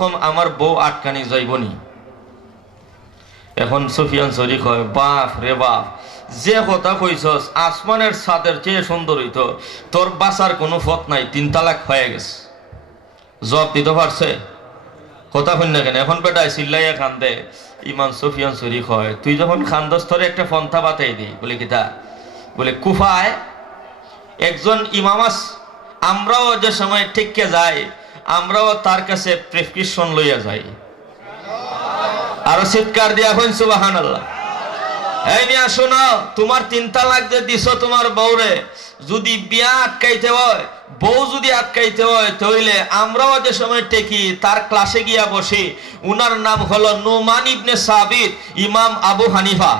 রকম আমার বউ আটকানি যাইবনি। এখন সুফিয়ান সৌরি কয়, বাপ রে বাপ, যে কথা কইছস আসমানের ছাদের চেয়ে সুন্দর হইতো, তোর বাঁচার কোনো পথ নাই, 3 তালাক হয়ে গেছে। জবাব দিতে পারছে? কথা শুন না কেন? এখন বেটায় চিল্লাইয়া কান্দে। ইমাম সুফিয়ান সৌরি কয়, তুই যখন খান্দস তোর একটা পন্থা বাতাই দিই। বলে কিতা? বলে কুফায় একজন ইমাম আছে, আমরাও যে সময় ঠেকে যাই, আমরাও তার কাছে প্রেসক্রিপশন লইয়া যাই। আরো চিৎকার দিয়া হইন সুবহানাল্লাহ। এই মিয়া শোনো, তোমার 3 তালাক যে দিছো তোমার বউরে, যদি বিয়া আটকাইতে হয়, বউ যদি আটকাইতে হয়, তাহলে আমরাও যে সময় টেকি তার ক্লাসে গিয়া বসি। উনার নাম হলো নুমান ইবনে সাবিত, ইমাম আবু হানিফা।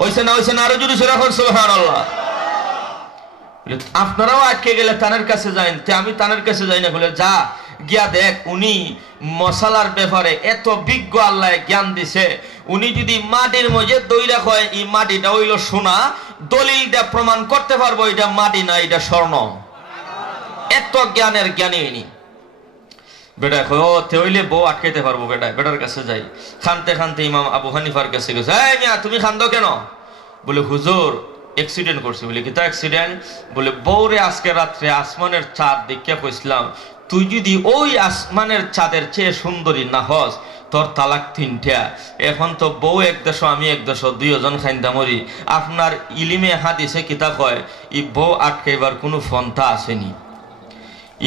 হইছে না? হইছে না? আরো জোরে সুরা হন সুবহানাল্লাহ। আপনারাও আটকে গেলে তানের কাছে যাইন। আমি তানের কাছে যাই না। বলে যা গিয়া দেখ, উনি মশালার ব্যাপারে এত বিজ্ঞ, আল্লাহ জ্ঞান দিছে। উনি যদি মাটির মধ্যে দইরা কয় এই মাটিটা হইল সোনা, দলিলটা প্রমাণ করতে পারবো এটা মাটি না, এটা স্বর্ণ। এত জ্ঞানের জ্ঞানী ইনি। বেটা কয় ও তে হইলে বউ আটকাইতে পারবো। বেটার কাছে যাই। খানতে খানতে ইমাম আবু হানিফার কাছে গেছে। এই মিয়া তুমি খান্দো কেন? বলে হুজুর অ্যাক্সিডেন্ট করছি। বলে কিতা অ্যাক্সিডেন্ট? বলে বউরে আজকে রাত্রে আসমানের চাঁদ দেখিয়া কইছিলাম, তুই যদি ওই আসমানের চাঁদের চেয়ে সুন্দরী না হস, তোর তালাক 3টা। এখন তো বউ এক দেশ, আমি এক দেশ, 2 জন খাইন্দা মরি। আপনার ইলিমে হাদিসে কিতা কয়, ই বউ আটকাইবার কোনো পন্থা আসেনি।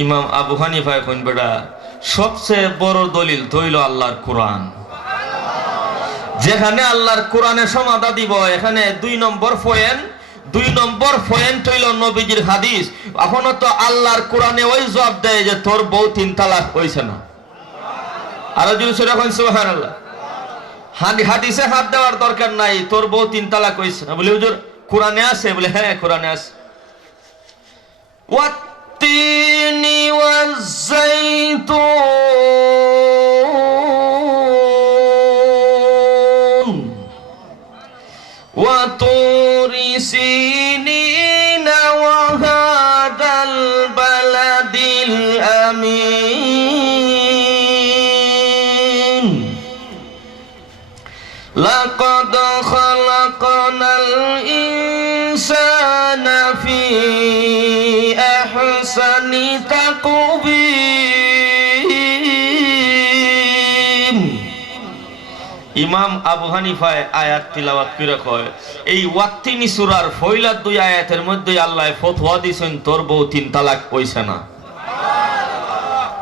ইমাম আবু হানিফা কইন, বেটা সবচেয়ে বড় দলিল তৈল আল্লাহর কোরআন। যেখানে আল্লাহর কোরআনে সমাধা দিব, এখানে 2 নম্বর পয়েন্ট হইল নবীজির হাদিস। এখনো তো আল্লাহর কোরআনে ওই জবাব দেয় যে তোর বউ 3 তালাক হইছে না। আরো যদি সেটা কইন সুবহানাল্লাহ। হাদিসে হাত দেওয়ার দরকার নাই, তোর বউ 3 তালাক হইছে না। বলে হুজুর কোরআনে আছে? বলে হ্যাঁ কোরআনে আছে। ওয়াত্তিনি ওয়াজ-যাইতুন ওয়া তুরি সিনিন ওয়া হাদাল বালাদিল আমিন লাকাদ খালাকনাল ইনসানা ফি আহসানি তাকবীম। ইমাম আবু হানিফা আয়াত তিলাওয়াত করে কয়, এই ওয়াত্তিনি সূরার ফয়লা 2 আয়াতের মধ্যে আল্লাহ ফতোয়া দিয়েছেন তোর বউ 3 তালাক হইছে না।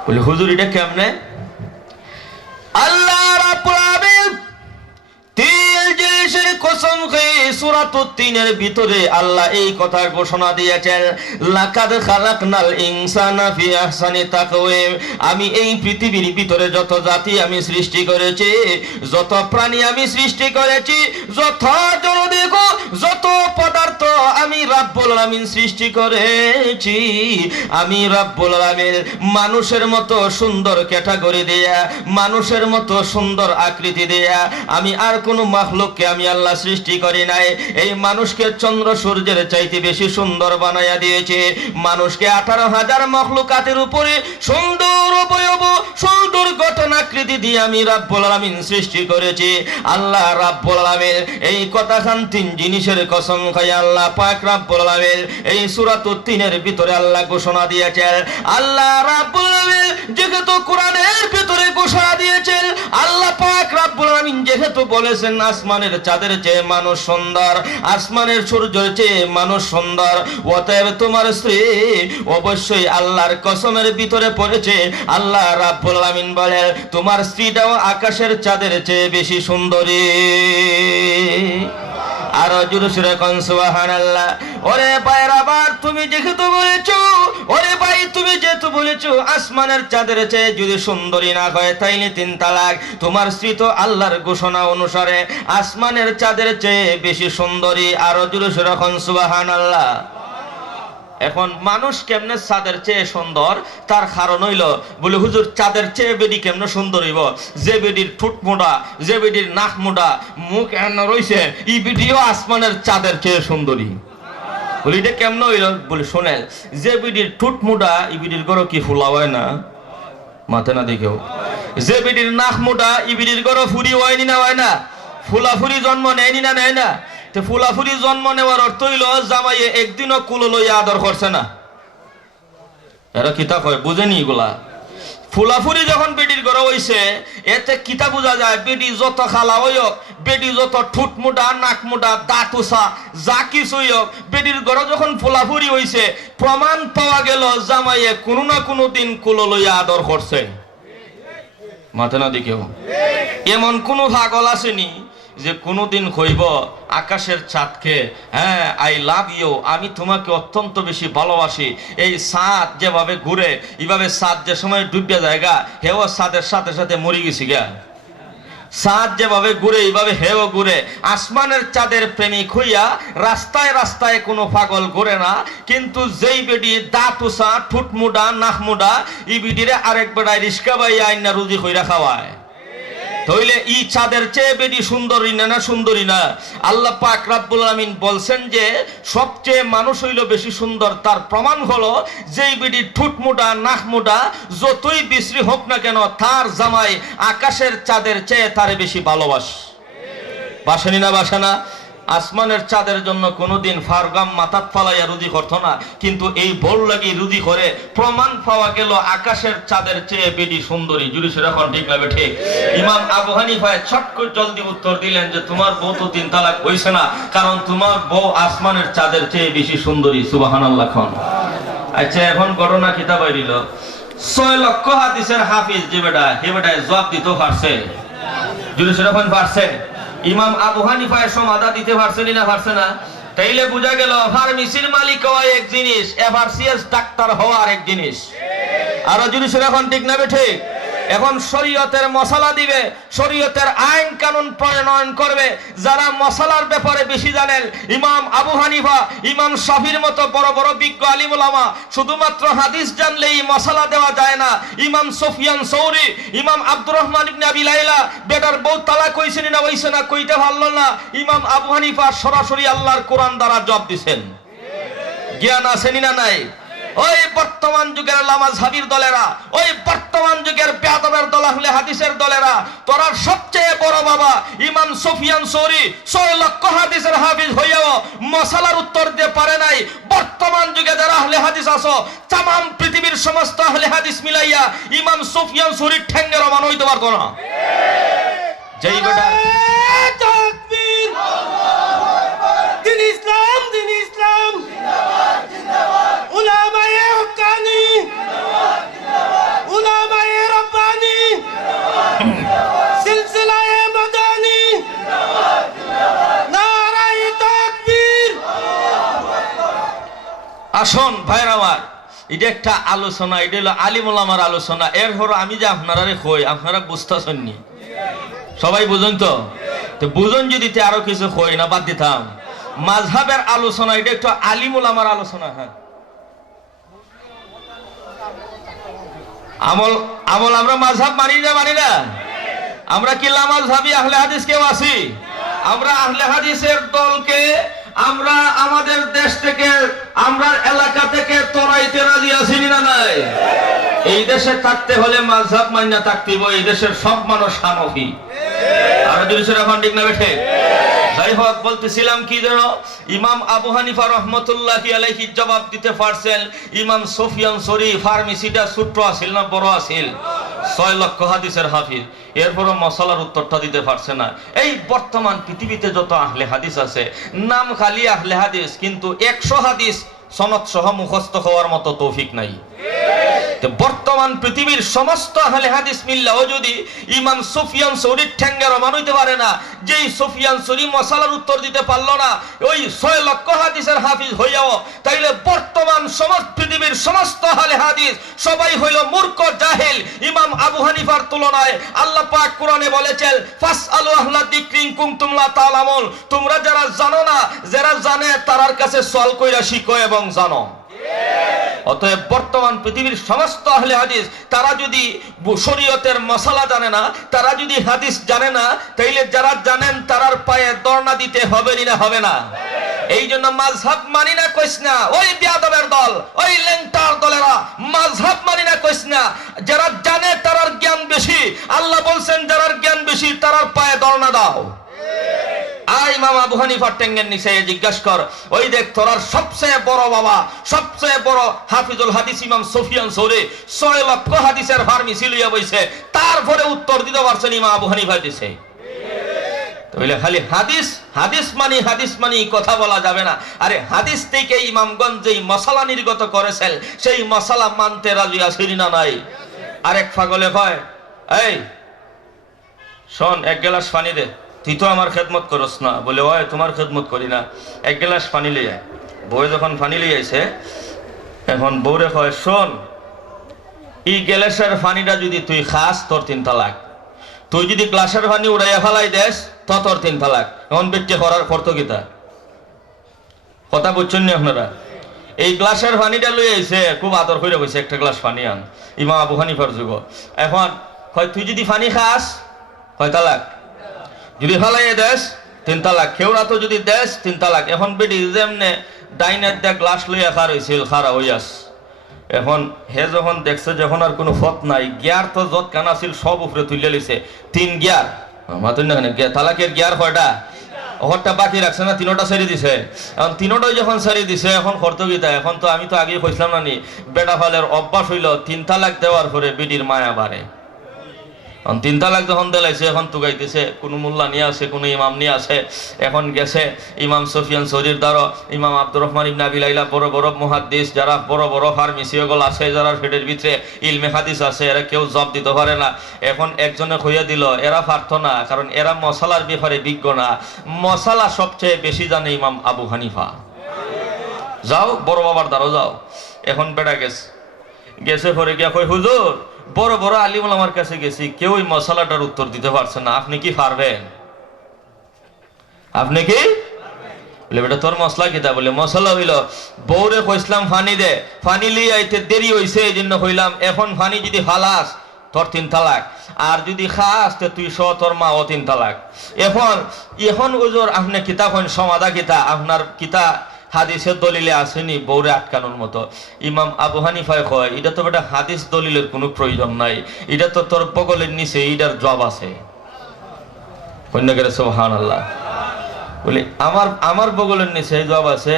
বলে হুজুর এটা কেমনে? আল্লাহ রাব্বুল আলামিন 3 জিনিসের কসম খেয়ে সূরা তিনের ভিতরে আল্লাহ এই কথা ঘোষণা দিয়েছেন, লাকাদ খালাকনাল ইনসানা ফি আহসানি তাকওয়িম। আমি এই পৃথিবীর ভিতরে যত জাতি আমি সৃষ্টি করেছি, যত প্রাণী আমি সৃষ্টি করেছি, যত জনদেহ, যত পদার্থ আমি রাব্বুল আলামিন সৃষ্টি করেছি, আমি রাব্বুল আলামিন মানুষের মতো সুন্দর ক্যাটাগরি দেয়া, মানুষের মতো সুন্দর আকৃতি দেয়া আমি আর কোন মাখলুককে আমি আল্লাহ সৃষ্টি করি নাই। এই মানুষকে চন্দ্র সূর্যের চাইতে বেশি সুন্দর বানায়া দিয়েছে। মানুষকে 18,000 মাখলুকাতের উপরে সুন্দর অবয়ব, সুন্দর গঠন আকৃতি দিয়ে আমি রাব্বুল আলামিন সৃষ্টি করেছি। আল্লাহ রাব্বুল আলামিন এই কথাখান 3 জিনিসের কসম খায় আল্লাহ পাক রাব্বুল আলামিন এই সূরা 3-এর ভিতরে আল্লাহ ঘোষণা দিয়েছেন। আল্লাহ রাব্বুল আলামিন যেহেতু কোরআনের ভিতরে ঘোষণা দিয়েছেন, আল্লাহ পাক রাব্বুল আলামিন যেহেতু বলেছেন আসমানের চাঁদের চেয়ে মানুষ সুন্দর, আসমানের সূর্যের চেয়ে মানুষ সুন্দর, অতএব তোমার স্ত্রী অবশ্যই আল্লাহর কসমের ভিতরে পড়েছে। আল্লাহ রাব্বুল আলামিন বলে তোমার স্ত্রীটাও আকাশের চাঁদের চেয়ে বেশি সুন্দরী। আরো জোরে সুরে কোন সুবহানাল্লাহ। ওরে ভাইরা আবার তুমি যেহেতু বলেছো, ওরে ভাই তুমি যেহেতু বলেছো আসমানের চাঁদের চেয়ে যদি সুন্দরী না হয় তাইলে 3 তালাক, তোমার স্ত্রী তো আল্লাহর ঘোষণা অনুসারে আসমানের চাঁদের চেয়ে বেশি সুন্দরী। আরো জোরে সুরে কোন সুবহানাল্লাহ। এখন মানুষ কেমনে চাঁদের চেয়ে সুন্দর, তার কারণ হইল, বলে হুজুর চাঁদের চেয়ে বেডি কেমনে সুন্দর হইব? যে বেডির ঠোঁট মোটা, যে বেডির নাক মোটা, মুখ এমন রইছে, এই বেডিও আসমানের চাঁদের চেয়ে সুন্দরী। বলি এটা কেমনে হইল? বলে শোনেন, যে বেডির ঠোঁট মোটা এই বেডির গড় কি ফুলা হয় না? মাথে না দেখেও যে বেটির নাক মোটা ই বেটির ঘরে ফুরি হয়নি না হয় না, ফুলাফুরি জন্ম নেয়নি না নেয় না। তো ফুলাফুরি জন্ম নেওয়ার অর্থ হইল জামাইয়ে একদিনও কুলো লইয়া আদর করছে না। এরা কিতা কয় বুঝেনি এগুলা। ফুলাফুরি যখন বেটির ঘরে হইছে এতে কিতা বোঝা যায়, বেটি যত খালা হইক, বেটি যত ঠুট মোটা নাক মোটা দাঁত উষা যা কিছুই হোক, বেটির ঘরে যখন ফুলাফুরি হইছে প্রমাণ পাওয়া গেল জামাইয়ে কোনো না কোনো দিন কুলো লইয়া আদর করছে। মাথা না দিকেও এমন কোন পাগল আসেনি যে কোনোদিন কইব আকাশের চাঁদকে, হ্যাঁ আই লাভ ইউ, আমি তোমাকে অত্যন্ত বেশি ভালোবাসি। এই চাঁদ যেভাবে ঘুরে এইভাবে চাঁদ যে সময় ডুবিয়া জায়গা হেও চাঁদের সাথে সাথে মরি গেছি গা। চাঁদ যেভাবে ঘুরে এইভাবে হেও ঘুরে। আসমানের চাঁদের প্রেমিক হইয়া রাস্তায় রাস্তায় কোনো পাগল ঘুরে না, কিন্তু যেই বেডি দাঁত উষা ঠুট মুডা নাক মুডা ই বিডিরে আরেক বেড়ায় রিস্কা বাইয়া আইনা রুজি কইরা খাওয়ায়। তাইলে ই চাঁদের চেয়ে বেডি সুন্দরী না না সুন্দরী না? আল্লাহ পাক রব্বুল আমিন বলছেন যে সবচেয়ে মানুষ হইল বেশি সুন্দর, তার প্রমাণ হলো যেই বেডি ঠুট মুডা নাক মুডা যতই বিশ্রী হোক না কেন তার জামাই আকাশের চাঁদের চেয়ে তারে বেশি বাসেনি না বাসে না? আসমানের চাঁদের জন্য কোনোদিন ফারগাম মাথাত ফালাইয়া রুজি করতো না, কিন্তু এই বল লাগি রুজি করে প্রমাণ পাওয়া গেল আকাশের চাঁদের চেয়ে বেশি সুন্দরী। জুড়ি সেরকম ঠিক না ঠিক? ইমাম আবু হানিফা ছট করে জলদি উত্তর দিলেন যে তোমার বউ তো 3 তালাক হইছে না, কারণ তোমার বউ আসমানের চাঁদের চেয়ে বেশি সুন্দরী। সুবহানাল্লাহ। আচ্ছা এখন ঘটনা কিতাব বাইরিল 6 লক্ষ হাদিসের হাফিজ যে বেটা হে বেটায় জবাব দিতে পারছে? জুড়ি সেরকম পারছে? ইমাম আবু হানিফা সমাধা দিতে পারছেন না পারছে না? তাইলে বোঝা গেল ফার্মেসির মালিক হওয়া এক জিনিস, এফআরসিএস ডাক্তার হওয়া আরেক জিনিস। আর যদি সেরকম ঠিক না ঠিক? এখন শরীয়তের মশলা দিবে, শরীয়তের আইন কানুন প্রণয়ন করবে যারা মশলার ব্যাপারে বেশি জানেন। ইমাম আবু হানিফা, ইমাম শাফির মতো বড় বড় বিজ্ঞ আলিম উলামা শুধুমাত্র হাদিস জানলেই মশলা দেওয়া যায় না। ইমাম সুফিয়ান সৌরি, ইমাম আব্দুর রহমান ইবনে আবি লাইলা বেটার বউ তালাক হইছেন না হইছে না কইতে পারলো না, ইমাম আবু হানিফা সরাসরি আল্লাহর কোরআন দ্বারা জবাব দিবেন। জ্ঞান আছেনি না নাই? ওই বর্তমান যুগের লামাযহাবির দলেরা, ওই বর্তমান যুগের বেয়াদবের দল আহলে হাদিসের দলেরা, তোরা সবচেয়ে বড় বাবা ইমাম সুফিয়ান সৌরি 6 লক্ষ হাদিসের হাফিজ হইয়াও মশালার উত্তর দিতে পারে নাই। বর্তমান যুগে যারা আহলে হাদিস আছো তামাম পৃথিবীর সমস্ত আহলে হাদিস মিলাইয়া ইমাম সুফিয়ান সৌরির ঠ্যাঙ্গের মান হইতে পারতো না। যেই বেটা তাকবীর, দিন ইসলাম দিন ইসলাম জিন্দাবাদ জিন্দাবাদ, উলামায়ে হক্কানি জিন্দাবাদ জিন্দাবাদ, উলামায়ে রব্বানি জিন্দাবাদ জিন্দাবাদ, সিলসিলায়ে মাদানি জিন্দাবাদ জিন্দাবাদ, নারায়ে তাকবীর। আসুন ভাইরা আমার, এটা একটা আলোচনা, এটা হলো আলিম ওলামার আলোচনা। এর হলো আমি যে আপনারা কই আপনারা বুঝতেছেন নি? সবাই বুঝুন তো? বুঝুন যদি আরো কিছু কই না বাদ দিতাম। মাযহাবের আলোচনা, এটা একটু আলিম ওলামার আলোচনা। হ্যাঁ আমল আমল আমরা মাযহাব মানি না? আমরা কি লামাযহাবী আহলে হাদিস কেউ আছি? আমরা আহলে হাদিসের দলকে আমরা আমাদের দেশ থেকে, আমরা এলাকা থেকে তরাইতে রাজি আছি না নাই? এই দেশে থাকতে হলে মাযহাব মাইনা থাকতে হবে। এই দেশের সব মানুষ হানফি। আর যদি সেটা ঠিক না বেঠে? যাই হোক, বলতেছিলাম কি যেন, ইমাম আবু হানিফা রহমতুল্লাহি আলাইহি জবাব দিতে পারছেন। ইমাম সুফিয়ান সৌরি ফার্মেসিটা ছোট্ট আছিল না বড় আছিল? 6 লক্ষ হাদিসের হাফিজ, এরপরও মশলার উত্তরটা দিতে পারছে না। এই বর্তমান পৃথিবীতে যত আহলে হাদিস আছে, নাম খালি আহলে হাদিস, কিন্তু 100 হাদিস সনদ সহ মুখস্থ হওয়ার মতো তৌফিক নাই। বর্তমান পৃথিবীর সমস্ত আহলে হাদিস মিল্লাও যদি ইমাম সুফিয়ান সৌরির ঠ্যাঙ্গের মান হইতে পারে না, যেই সুফিয়ান সৌরি মশালার উত্তর দিতে পারলো না ওই 6 লক্ষ হাদিসের হাফিজ হইয়াও, তাইলে বর্তমান সমস্ত পৃথিবীর সমস্ত আহলে হাদিস সবাই হইল মূর্খ জাহেল। ইমাম আবু হানিফার তুলনায় আল্লাহ পাক কোরআনে বলেছেন ফাসআলু আহলা যিকরি ইন কুনতুম লা তা'লামুন, তোমরা যারা জানো না, যারা জানে তারার কাছে সওয়াল কইরা শিখো এবং জানো। অতএব বর্তমান পৃথিবীর সমস্ত আহলে হাদিস তারা যদি শরীয়তের মশলা জানে না, তারা যদি হাদিস জানে না, তাইলে যারা জানেন তারার পায়ে দরনা দিতে হবে না হবে না? এই জন্য মাযহাব মানি না কইস না, ওই বিয়াদবের দল, ওই লেংটার দলেরা মাযহাব মানি না কইস না। যারা জানে তারার জ্ঞান বেশি, আল্লাহ বলছেন যারার জ্ঞান বেশি তারার পায়ে দড়না দাও। আর ইমাম আবু হানিফার টেঙ্গের নিচে জিজ্ঞাসা কর, ওই দেখ তোরার সবচেয়ে বড় বাবা, সবচেয়ে বড় হাফিজুল হাদিস ইমাম সুফিয়ান সৌরি 6 লক্ষ হাদিসের ফার্মেসি লইয়া বইছে, তারপরে উত্তর দিতে পারছেন ইমাম আবু হানিফা দিছে। তাহলে খালি হাদিস হাদিস মানি কথা বলা যাবে না। আরে হাদিস থেকে ইমামগঞ্জ যেই মশালা নির্গত করেছেন সেই মশালা মানতে রাজি আছেন না নাই? আরেক পাগলে কয়, এই শোন, এক গ্লাস পানি দে, তুই তো আমার খেদমত করস না। বলে, ওই তোমার খেদমত করি না, এক গ্লাস পানি লিয়ে আয়। বউ যখন পানি লিয়ে আইছে, এখন বউরে কয়, শোন, এই গ্লাসের পানিটা যদি তুই খাস তোর 3 তালাক, তুই যদি গ্লাসের পানি উড়াইয়া ফেলাই দেস তো তোর 3 তালাক। এখন বেটে করার করতো কিতা? কথা বুঝছেন না আপনারা? এই গ্লাসের পানিটা লই আইছে, খুব আদর করে বসে, একটা গ্লাস পানি আন, ইমাম আবু হানিফার যুগ। এখন হয় তুই যদি পানি খাস 6 তালাক, যদি ফেলাই দেশ 3 তালাক, খেউরা তো যদি দেশ 3 তালাক। এখন বেটি যেমনে ডাইনের দেখ গ্লাস লইয়া খার হয়েছিল, খারা হইয়াস। এখন হে যখন দেখছে যখন আর কোনো ফত নাই, গিয়ার তো যত কানা ছিল সব উপরে তুলে লিছে, 3 গিয়ার। মাতুন না তালাকের গিয়ার কয়টা? ওটা বাকি রাখছে না, 3টা ছেড়ে দিছে। এখন 3টাই যখন ছেড়ে দিছে, এখন কর্তব্যতা, এখন তো আমি তো আগেই কইছিলাম না নি, বেটা ফালের অভ্যাস হইল 3 তালাক দেওয়ার পরে বেটির মায়া বাড়ে। 3 তালাক যখন দেলাইছে, এখন তো গাইতেছে, কোনো মোল্লা নিয়ে আসে, কোনো ইমাম নিয়ে আসে। এখন গেছে ইমাম সুফিয়ান সৌরির দ্বারা, ইমাম আব্দুর রহমান ইবনে আবি লাইলা, বড় বড় মুহাদ্দিস, যারা বড় বড় ফার্মেসি ওগুলো আছে, যারা পেটের ভিতরে ইলমে হাদিস আছে, এরা কেউ জব দিতে পারে না। এখন একজনে কইয়া দিল, এরা পারত না, কারণ এরা মশালার ব্যাপারে বিজ্ঞ না। মশালা সবচেয়ে বেশি জানে ইমাম আবু হানিফা। যাও বড় বাবার দ্বারা যাও। এখন বেটা গেছে পরে গিয়া কই, হুজুর, বড় বড় আলিম ওলামার কাছে গেছি, কেউ ওই মশালাটার উত্তর দিতে পারছে না, আপনি কি পারবেন? আপনি কি? বলে, বেটা তোর মশলা কিতা? বলে, মশলা হইল বউরে কইসলাম ফানি দে, ফানি লিয়ে আইতে দেরি হইছে, এই জন্য হইলাম। এখন ফানি যদি ফালাস তোর 3 তালাক, আর যদি খাস তো তুই সহ তোর মাও 3 তালাক। এখন হুজুর আপনি কিতা কইন, সমাধা কিতা? আপনার কিতা হাদিসের দলিলে আসেনি বউরে আটকানোর মতো? ইমাম আবু হানিফায় কয়, এটা তো বেটা হাদিস দলিলের কোনো প্রয়োজন নাই, এটা তো তোর বগলের নিচে এটার জব আছে। সুবহানাল্লাহ। বলি, আমার বগলের নিচে জব আছে,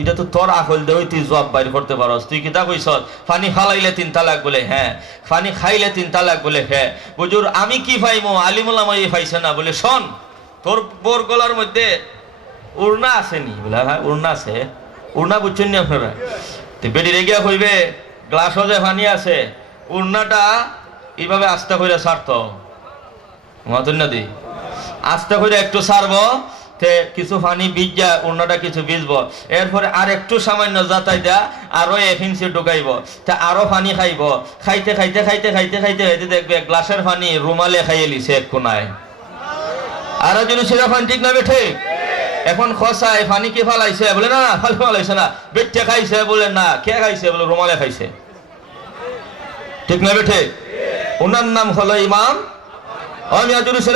এটা তো তোর আকল দেওয়া, তুই জব বাইর করতে পারস। তুই কিতা কইস? পানি ফালাইলে 3 তালাক? বলে হ্যাঁ। পানি খাইলে 3 তালাক? বলে হ্যাঁ। বুঝুর আমি কি পাইমো? আলিমুল্লাহ পাইছে না। বলে, শোন, তোর বোর গলার মধ্যে উড়না আসেনি? বলে, হ্যাঁ উড়না আছে। উড়না বুঝছেন নি আপনারা? তো বেটি রেগিয়া কইবে, গ্লাসও যে পানি আছে, উড়নাটা এইভাবে আস্তে করে ছাড়ত, মাতুন না দি, আস্তে করে একটু ছাড়বো, তে কিছু পানি ভিজা, উড়নাটা কিছু ভিজবো, এরপরে আর একটু সামান্য যাতাই দেয়া, আরো 1 ইঞ্চি ঢুকাইব, তা আরো পানি খাইব। খাইতে খাইতে খাইতে খাইতে খাইতে খাইতে দেখবে গ্লাসের পানি রুমালে খাইয়ে লিছে এক কোনায়। আরো যদি সেটা পানি, ঠিক না বেঠে? এখন খসায় পানি কি ফালাইছে? বলে না, ফালাইছে না। বেটে খাইছে? বলে না। কে খাইছে? বলে রুমালে খাইছে। ঠিক না বেঠে? ওনার নাম হলো ইমাম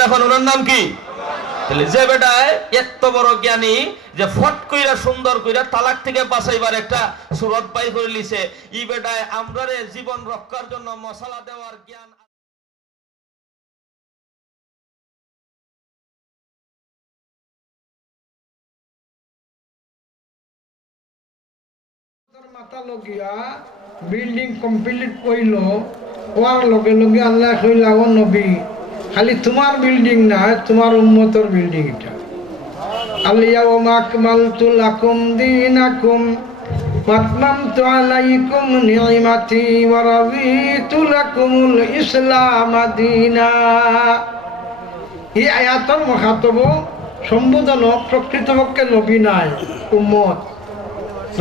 এখন ওনার নাম কি? তাহলে যে বেটায় এত বড় জ্ঞানী, যে ফট কইরা সুন্দর কইরা তালাক থেকে বাঁচাইবার একটা সুরত পাই করে লিছে, ই বেটায় আমরারে জীবন রক্ষার জন্য মশলা দেওয়ার জ্ঞান। মাথা লগিয়া বিল্ডিং কমপ্লিট কইল, ওয়ার লগে লগে আল্লাহ কইলা, ও নবী, খালি তোমার বিল্ডিং না, তোমার উম্মতের বিল্ডিং এটা। আল-ইয়াওমা আকমালতু লাকুম দীনাকুম ওয়া আতমামতু আলাইকুম নি'মাতি ওয়া রাদিতু লাকুমুল ইসলাম দীনা। এই আয়াতের মুখাতব সম্বোধন প্রকৃতপক্ষে নবী নাই, উম্মত।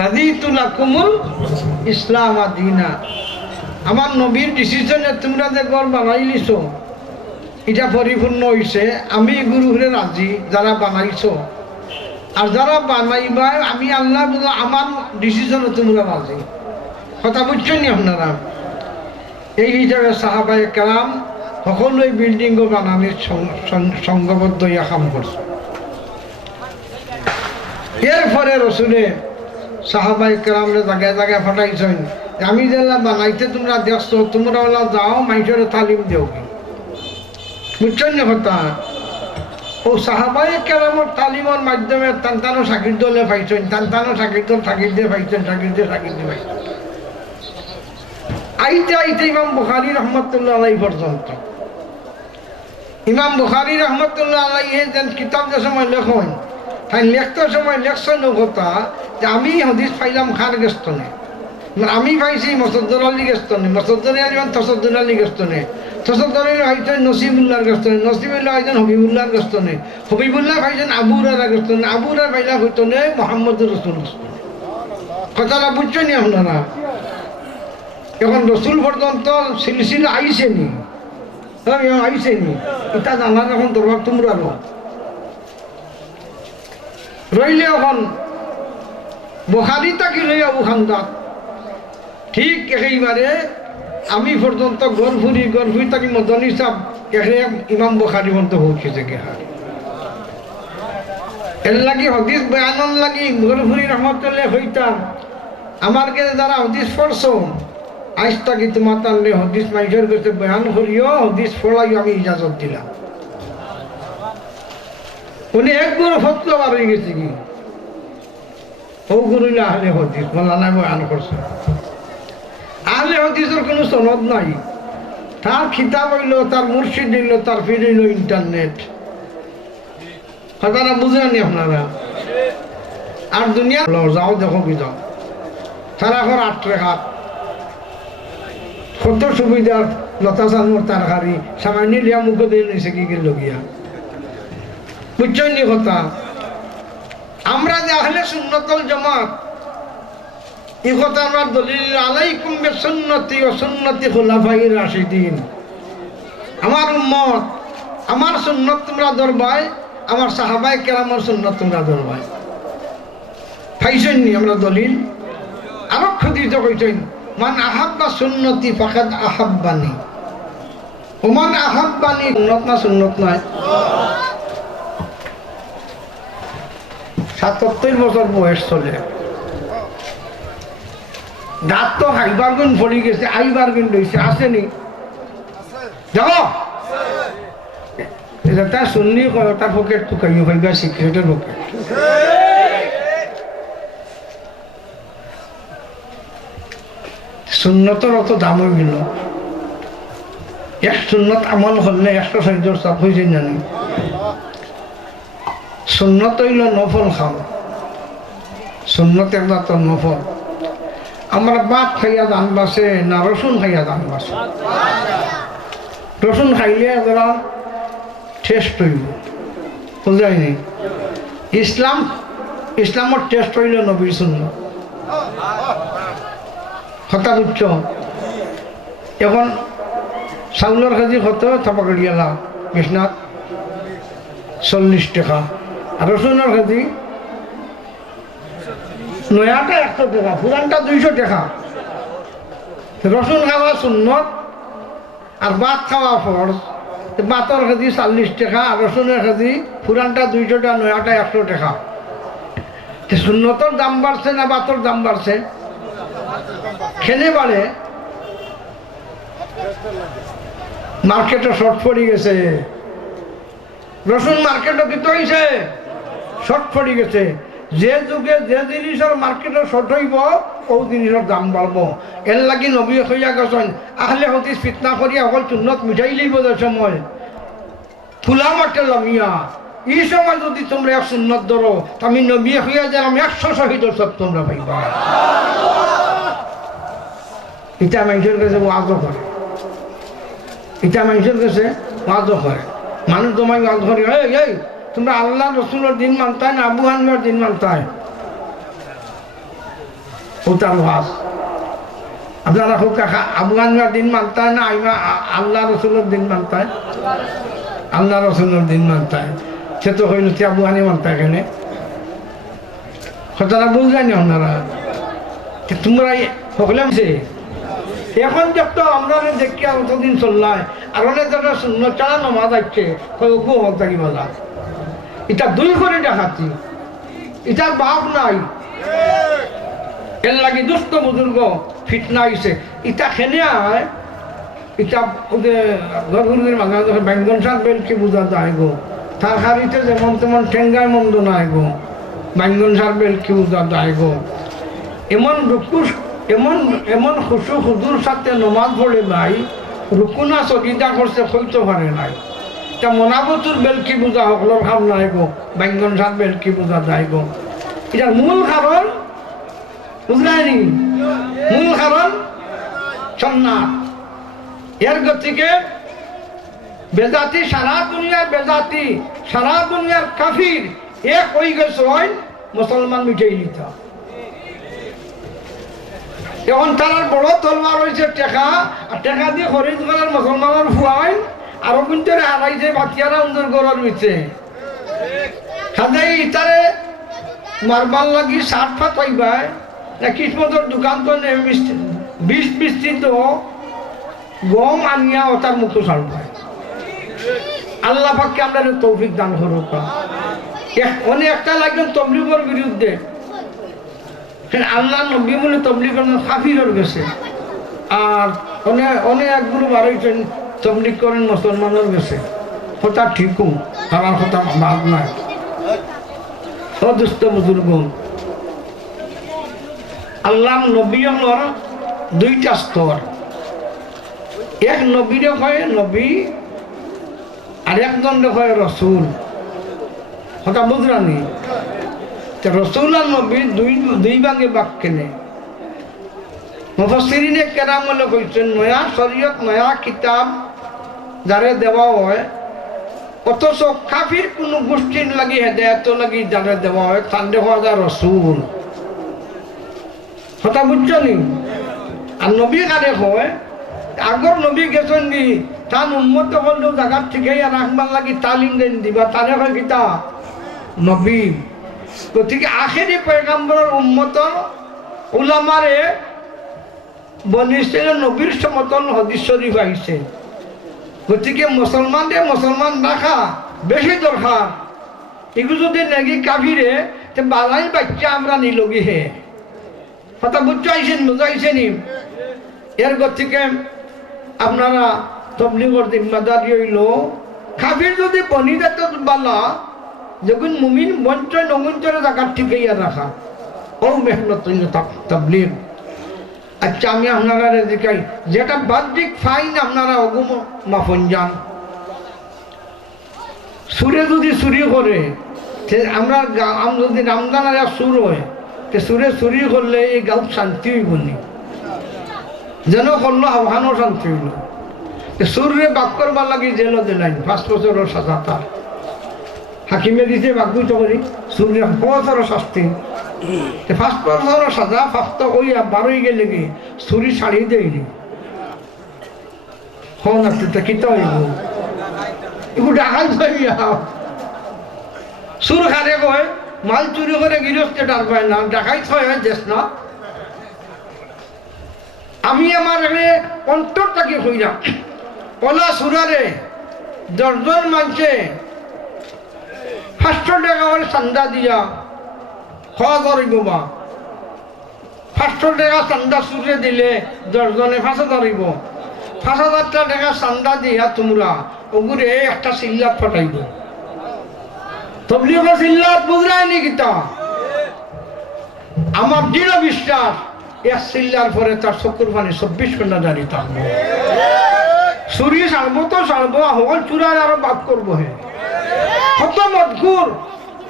রাদিতু লাকুমুল ইসলাম দীনা, আমার নবীর ডিসিশনে তোমরা যে ঘর বানাইলিছ, এটা পরিপূর্ণ হইছে। আমি গুরুরে রাজি, যারা বানাইছো আর যারা বানাইবা, আমি আল্লাহ বলো আমার ডিসিশনে তোমরা রাজি। কথা বুঝছেন নি আপনারা? এই হিসাবে সাহাবায়ে কেরাম সকলোই বিল্ডিং বানানির সংঘবদ্ধ ইয়া কাম করছে। এরপরে রসুলে সাহাবাই কেরামরে জায়গায় জায়গায় ফাটাইছেন, আমি যেলা বানাইতে তোমরা দেখছো, তোমরা ওলা যাও মানুষের তালিম দেও কি, বুঝছেন না কথা? ও সাহাবাই কেরামর তালিমের মাধ্যমে তান্তানো সাকির দলে পাইছেন, তান্তানো সাকির দল সাকির দিয়ে পাইছেন, সাকির দিয়ে পাইছেন। আইতে আইতে ইমাম বুখারী রহমতুল্লাহ আলাইহি পর্যন্ত, ইমাম বুখারী রহমতুল্লাহ আলাইহি যেন কিতাব যে সময় লেখন, তাই লেখতে সময় লেখছেন কথা যে আমি হদিস পাইলাম খার গেস্তনে, আমি পাইছি মসদ্দর আলী গেস্তনে, মসদ্দর আলী তসদ্দর আলী গেস্তনে, তসদ্দর আলী হয়েছেন নসিবুল্লাহর গেস্তনে, নসিবুল্লাহ হয়েছেন হবিবুল্লাহর গেস্তনে, হবিবুল্লাহ পাইছেন আবুরার গেস্তনে, আবুরার পাইলা হইতনে মোহাম্মদুর রসুল গেস্তনে। কথাটা বুঝছেন আপনারা? এখন রসুল পর্যন্ত সিলসিলা আইসেনি, আইসেনি, এটা জানার এখন দরবার তোমরা রইলে। এখন বুখারী তাকি লই আবু খান্দা ঠিক একেবারে আমি পর্যন্ত গড়ফুরি তাকি মদনী সাহ এখানে ইমাম বুখারী পর্যন্ত পৌঁছেছে গেহার। এর লাগি হদিস বয়ানন লাগি গড়ফুরি রহমতুল্লাহ হইতাম আমার কাছে যারা হদিস পড়ছো আজ তাকি তোমার তাহলে হদিস মানুষের কাছে বয়ান করিও, হদিস পড়াইও, আমি ইজাজত দিলাম। উনি এক গুরু ফতলা বার হয়ে গেছে কি ও গুরুলে আহলে হদিস মৌলানা বয়ান করছে। আহলে হদিসের কোনো সনদ নাই, তার খিতাব হইল, তার মুর্শিদ হইল, তার ফির হইল ইন্টারনেট। কথাটা বুঝলেনি আপনারা? আর দুনিয়া যাও দেখো কি যাও, তারা এখন 8 রেখাত কত সুবিধার লতা চালমর তারকারি সামান্য লিয়া মুখ দিয়ে নিছে কি গেল গিয়া, বুঝছেন নি কথা? আমরা যে আহলে সুন্নাতুল জামাত এই কথা আমরা দলিল আলাইকুম বিসুন্নতি ওয়া সুন্নতি খুলাফায়ে রাশিদিন, আমার উম্মত আমার সুন্নত তোমরা ধরবাই, আমার সাহাবায়ে কেরামের সুন্নত তোমরা ধরবাই। পাইছেন নি আমরা দলিল? আরো খদিত কইছেন মান আহাব্বা সুন্নতি ফাকাদ আহাব্বানি, ওমান আহাব্বানি সুন্নত না সুন্নত নয়। ৭৭ বছর বয়স চলে, দাঁত তো হাইবার গুণ পড়ে গেছে, আইবার গুণ রয়েছে, আসেনি যাও এটা শুনলি তার পকেট টুকাইও ভাইবা সিক্রেটের পকেট। সুন্নতর অত দাম হইল, এক সুন্নত আমল করলে 100 সব হয়ে যায় জানি। সুন্নত হইল নফল খাও, সুন্নত একটা তো নফল। আমরা ভাত খাইয়া দান বাসে না রসুন খাইয়া দান বাসে? রসুন খাইলে এরা টেস্ট হইব, বুঝায়নি? ইসলামের টেস্ট হইল নবীর সুন্নত। কথা বুঝছ? এখন চাউলের কেজি কত থাপাকড়িয়ালা বিশ্বনাথ 40 টাকা, আর রসুনের কেজি নয়াটা 100 টাকা, পুরানটা 200 টাকা। রসুন খাওয়া সুন্নত আর ভাত খাওয়া ফরজ। ভাতর কেজি 40 টাকা, আর রসুনের কেজি পুরানটা 200 টাকা, নয়াটা 100 টাকা। সুন্নতর দাম বাড়ছে না ভাতর দাম বাড়ছে? খেলে বাড়ে, মার্কেটে শর্ট পড়ে গেছে। রসুন মার্কেটে কিন্তু হয়েছে শর্ট পড়ে গেছে। যে যুগে যে জিনিসের মার্কেটে শর্ট হইব ও জিনিসের দাম বাড়বো। এর লাগি নবী হইয়া গেছেন আহলে হদিস ফিতনা করিয়া অকল সুন্নত মিঠাই লইব যে সময় ফুলা মাঠে লামিয়া এই সময় যদি তোমরা এক সুন্নত ধরো, আমি নবী হইয়া গেলাম 100 শহীদের সব তোমরা পাইবা। এটা মানুষের কাছে ওয়াজও করে, এটা মানুষের কাছে ওয়াজও করে। মানুষ তোমায় ওয়াজ করে, এই তোমরা আল্লাহ রসুলের দিন মানতায় না আবু হানিফার দিন মানতায়? ওটার ওয়াজ। আপনারা হোক আবু হানিফার দিন মানতায় না আল্লাহ রসুলের দিন মানতায়? আল্লাহ রসুলের দিন মানতায়। সে তো হইল সে আবু হানিফা মানতায় এখানে। কথাটা বুঝলেন আপনারা? তোমরা হকলাম সে এখন দেখতো আমরা দেখি অতদিন চললায় আর অনেক যারা শূন্য চালা নমাজ আসছে খুব হল থাকি বাজার। এটা 2 করে দেখাচ্ছি, ইটার বাপ নাই এর লাগি দুষ্ট বুজুর্গ ফিটনা হয়েছে ইটা খেনে আয় ইটা গরগুরুদের মাঝে যখন ব্যঞ্জন শাক বেল কি বোঝা যায় গো তার হাড়িতে যেমন তেমন ঠেঙ্গায় মন্দ নাই গো ব্যঞ্জন শাক বেল কি বোঝা যায় গো এমন রুকুস এমন এমন খুশু হুজুর সাথে নমাজ পড়ে ভাই রুকুনা সগিদা করছে হইতে পারে নাই তা মনাবতুর বেল কি বোঝা হকলোর খাম নাই গো ব্যঞ্জন শাক বেল কি বোঝা যায় গো এটার মূল কারণ বুঝলাইনি মূল কারণ সন্ন্যাস এর গতিকে বেজাতি সারা দুনিয়ার বেজাতি সারা দুনিয়ার কাফির এক হয়ে গেছে মুসলমান মিটাই নিত এখন তার বড় তলবার হয়েছে টেকা আর টেকা দিয়ে খরিদ করার মুসলমানের ফুয়াই আরো কিন্তু হারাইছে বাকিয়ারা উন্দর গড়ার হয়েছে সাজাই ইতারে মারবার লাগি শার্ট ফাট হইবাই না কিসমতের দোকান তো বিষ বিস্তৃত গম আনিয়া ওটার মুখে ছাড়বাই আল্লাহ পাককে আমরা তৌফিক দান করুক অনেক একটা লাগবেন তবলিগের বিরুদ্ধে আল্লাহ নবী বলে তবলিগ কাফিরের গেছে আর অনেকগুলো বাড়াইছেন তবলিগ করেন মুসলমানের গেছে কথা ঠিকও আমার কথা বাদ নাই অদুষ্ট বুজুর্গ আল্লাহ নবী হল দুইটা স্তর এক নবীরে কয় নবী আর একজনরে কয় রসুল কথা বুঝলানি রসুল আর নবী দুই ভাগে বাক কেনে মুফাসসিরিনে কেরাম হলে কইছেন নয়া শরীয়ত নয়া কিতাব যারে দেওয়া হয় অথচ কাফির কোন গোষ্ঠীর লাগি হেদায়েত লাগি যারে দেওয়া হয় তার দেওয়া যায় রসুল কথা বুঝছো নি আর নবী কারে হয় আগর নবী গেছেন নি তার উন্মত করলেও জায়গার ঠিকই রাখবার লাগি তালিম দেন দিবা তারে হয় কিতা নবী গতিকে আখেরি পয়গাম্বরের উম্মতর উলামারে বনিছিল নবীর সমতল হাদিস শরীফ আইছে গতিকে মুসলমানদের মুসলমান রাখা বেশি দরকার এগুলো যদি নাকি কাফিরে তে বালাই বাচ্চা আমরা নিলগি হে কথা বুঝতে আইসেন বুঝাইছেন এর গতিকে আপনারা তবলিগর জিম্মাদারি হইল কাফির যদি বনি যেত বালা যখন মুমিন মন্ত্র নমন্ত্রে জায়গার ঠিকইয়া রাখা ও মেহনত তবলিগ আচ্ছা আমি আপনারা দেখাই যেটা বাহ্যিক ফাইন আপনারা অগুম মাফন যান সুরে যদি চুরি করে আমরা যদি রামদানার সুর হয় সুরে চুরি করলে এই গাঁত শান্তি হইব নি যেন করলো আহ্বানও শান্তি হইল সুরে বাক করবার লাগি জেল দিলাইন 5 বছরের সাজা তার হাকিমে দিতে বাকুইত করি সুরে 5 বছরের শাস্তি 5 বছরের সাজা ফাস্ত ওইয়া 12 গেলে কি চুরি ছাড়ি দেয়নি হন আপনি কিত হইব এগুলো ডাকাত হইয়া সুর খারে কয় মাল চুরি করে গৃহস্থে ডাল পায় না ডাকাই হয় দেশ না আমি আমার অন্তরটাকে কইলাম পলা সুরারে 10 জন মানুষে 500 টাকা করে চান্দা দিয়া খাওয়া করিব বা 500 টাকা চান্দা সুরে দিলে 10 জনে 5,000 হইব 5,000 টাকা চান্দা দিয়া তোমরা ওগুরে একটা সিল্লাত ফাটাইব তবলিগের সিল্লাত বুঝরায়নি কিতা আমার দৃঢ় বিশ্বাস এক সিল্লার পরে তার চকুর পানি 24 ঘন্টা জারি থাকবো চুরি সারবো তো সারবো হল চুরার আরো বাদ করবো হে কত মদকুর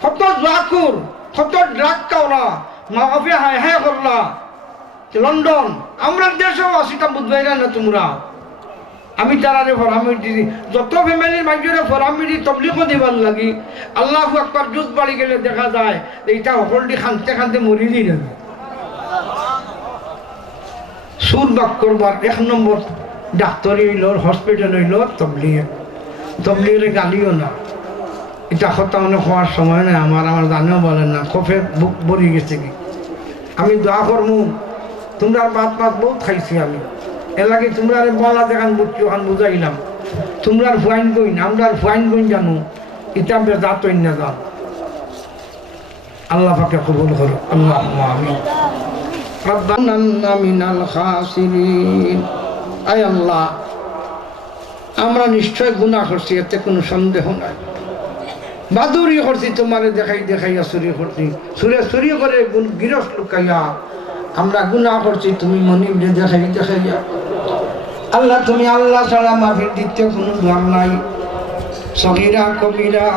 কত জাকুর কত ড্রাগ কাওলা মাফে হায় হায় করলা লন্ডন আমরা দেশেও আসিটা বুঝবাই না তোমরা আমি তারারে ফরামিট দিদি যত ফ্যামিলির মানুষের ফরামিটি তবলিগও দিবার লাগি আল্লাহু আকবার জুত বাড়ি গেলে দেখা যায় এইটা হলটি খানতে খানতে মরি দিই না সুর বাক করবার 1 নম্বর ডাক্তারি হইল হসপিটাল হইল তবলিগের গালিও না এটা কথা মনে হওয়ার সময় নাই আমার জানেও বলেন না খোফে বুক ভরি গেছে কি আমি দোয়া করমু তোমরা বাত বহুত খাইছি আমি এলাকে তোমরা বলা দেখান বুঝছি ওখান বুঝাইলাম তোমরা ফুয়াইন কইন আমরা ফুয়াইন কইন জানো এটা বেজাত না যাও আল্লাহ পাকে কবুল করো, আল্লাহুম্মা আমিন। রব্বানা মিনাল খাসিরিন। আয় আল্লাহ, আমরা নিশ্চয় গুনাহ করছি, এতে কোনো সন্দেহ নাই। বাদুরি করছি, তোমারে দেখাই দেখাইয়া চুরি করছি, চুরি করে গিরস লুকাইয়া আমরা গুনাহ করছি, তুমি মনিবরে দেখাই দেখাইয়া। আল্লাহ, তুমি আল্লাহ ছাড়া মাফির দ্বিতীয় কোনো দোয়ার নাই। সগীরা কবিরা,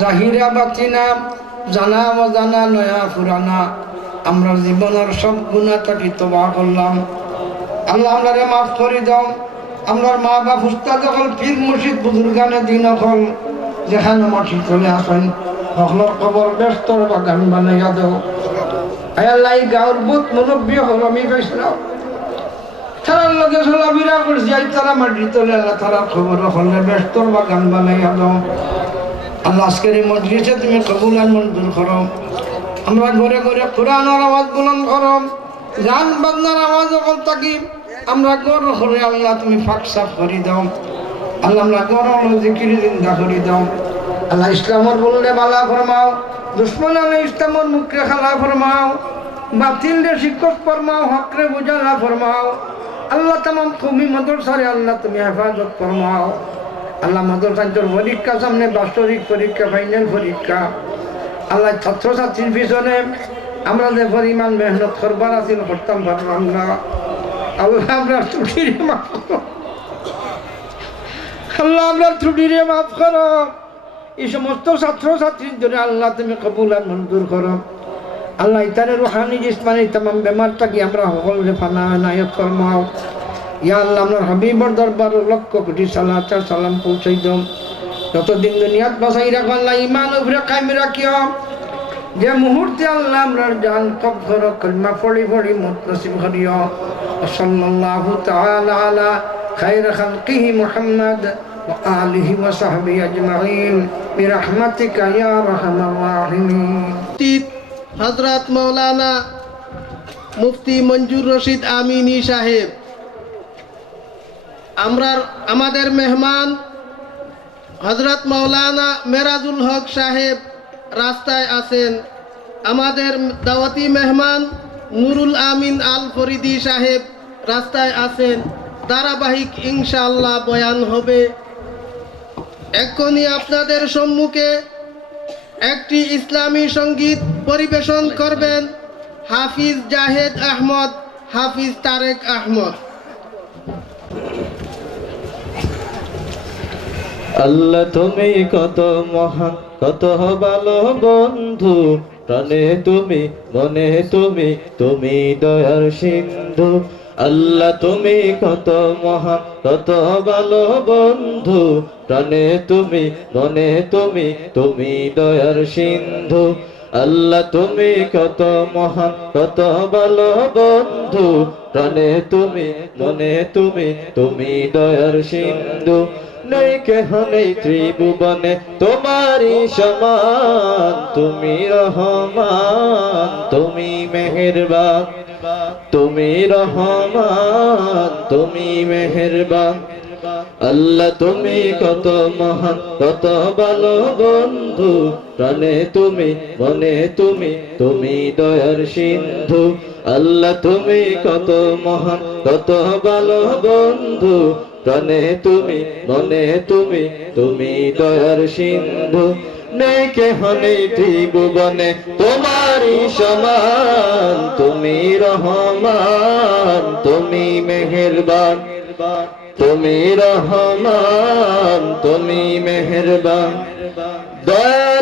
জাহিরা বাতিনা, জানা অজানা, নয়া পুরানা, আমরা জীবনের সব গুনাহ থাকি তওবা করলাম। আল্লাহ আমরারে মাফ করে দাও। আমরার মা বাপ উস্তাদ হল, পীর মুর্শিদ বুজুর্গানে দিন হল, যেখানে মাটি চলে আসেন সকলের কবর ব্যস্তর বাগান বানাইয়া দাও। আল্লাহ, এই গাঁর বুত মুরব্বী হল আমি পাইছিলাম, তারার লগে চলাফেরা করছি, আজ তারা মাটি তোলে, আল্লাহ তারা খবর হলে ব্যস্তর বাগান বানাইয়া দাও। আল্লাহ, আজকের এই মজলিসে তুমি কবুল আর মঞ্জুর করো। আমরা ঘরে ঘরে কোরআনের আওয়াজ বুলন্দ করো, গান বাজনার আওয়াজ সকল থাকি আমরা গর করে। আল্লাহ, তুমি ফাঁক সাফ করে দাও। আল্লাহ, আমরা গর জিকির জিন্দা করে দাও। আল্লাহ, ইসলামর বললে বালা ফরমাও, দুশ্মন আল্লাহ ইসলামর মুখে খালা ফরমাও, বাতিলরে শিক্ষক ফরমাও, হকরে বুঝালা ফরমাও। আল্লাহ, তামাম কমি মাদ্রাসারে আল্লাহ তুমি হেফাজত ফরমাও। আল্লাহ, মাদ্রাসার পরীক্ষা সামনে, বাৎসরিক পরীক্ষা, ফাইনাল পরীক্ষা। আল্লাহ, ছাত্রছাত্রীর পিছনে আমরা যে পরিমাণ মেহনত করবার আছিল করতাম পারলাম না। আল্লাহ, আমরা ত্রুটিরে মাফ করো। আল্লাহ, আমরা ত্রুটিরে মাফ করো। এই সমস্ত ছাত্রছাত্রীর জন্য আল্লাহ তুমি কবুল আর মঞ্জুর করো। আল্লাহ, ইতারে রুহানি জিসমানি তামাম বেমারটাকে আমরা সকলকে ফানা নায়ক ফরমাও। ইয়া আল্লাহ, আপনার হাবিবর দরবার লক্ষ কোটি সালাত আর সালাম পৌঁছাই দাও। যতদিন দুনিয়াত বাঁচাই রাখো আল্লাহ, ইমান উপরে কায়েম রাখিও। যে মুহূর্তে আল্লাহ আমরার জান কবর কলমা পড়ি পড়ি মত নসিব করিও। সাল্লাল্লাহু তাআলা আলা খায়র খালকিহি মুহাম্মদ ওয়া আলিহি ওয়া সাহবিহি আজমাইন বিরহমাতিকা ইয়া আরহামার রাহিমিন। হযরত মাওলানা মুফতি মঞ্জুর রশিদ আমিনী সাহেব, আমাদের মেহমান হযরত মাওলানা মেরাজুল হক সাহেব রাস্তায় আছেন। আমাদের দাওয়াতি মেহমান নুরুল আমিন আল ফরিদি সাহেব রাস্তায় আছেন। ধারাবাহিক ইনশাআল্লাহ বয়ান হবে। এক্ষুনি আপনাদের সম্মুখে একটি ইসলামী সঙ্গীত পরিবেশন করবেন হাফিজ জাহেদ আহমদ, হাফিজ তারেক আহমদ। আল্লাহ, তুমি কত মহান, কত ভালো বন্ধু, প্রাণে তুমি, মনে তুমি, তুমি দয়ার সিন্ধু। আল্লাহ, তুমি কত মহান, কত ভালো বন্ধু, প্রাণে তুমি, মনে তুমি, তুমি দয়ার সিন্ধু। আল্লাহ, তুমি কত মহান, কত ভালো বন্ধু, প্রাণে তুমি, মনে তুমি, তুমি দয়ার সিন্ধু। নেই কেহ নেই ত্রিভুবনে তোমারি সমান, তুমি রহমান, তুমি মেহেরবান, তুমি রহমান, তুমি মেহেরবান। আল্লাহ, তুমি কত মহান, কত ভালো বন্ধু, প্রাণে তুমি, মনে তুমি, তুমি দয়ার সিন্ধু। আল্লাহ, তুমি কত মহান, কত ভালো বন্ধু, প্রাণে তুমি, মনে তুমি, তুমি দয়ার সিন্ধু। নেই কেহ নেই ত্রিভুবনে তোমারি সমান, তুমি রহমান, তুমি মেহেরবান, তুমি রহমান, তুমি মেহেরবান। দয়া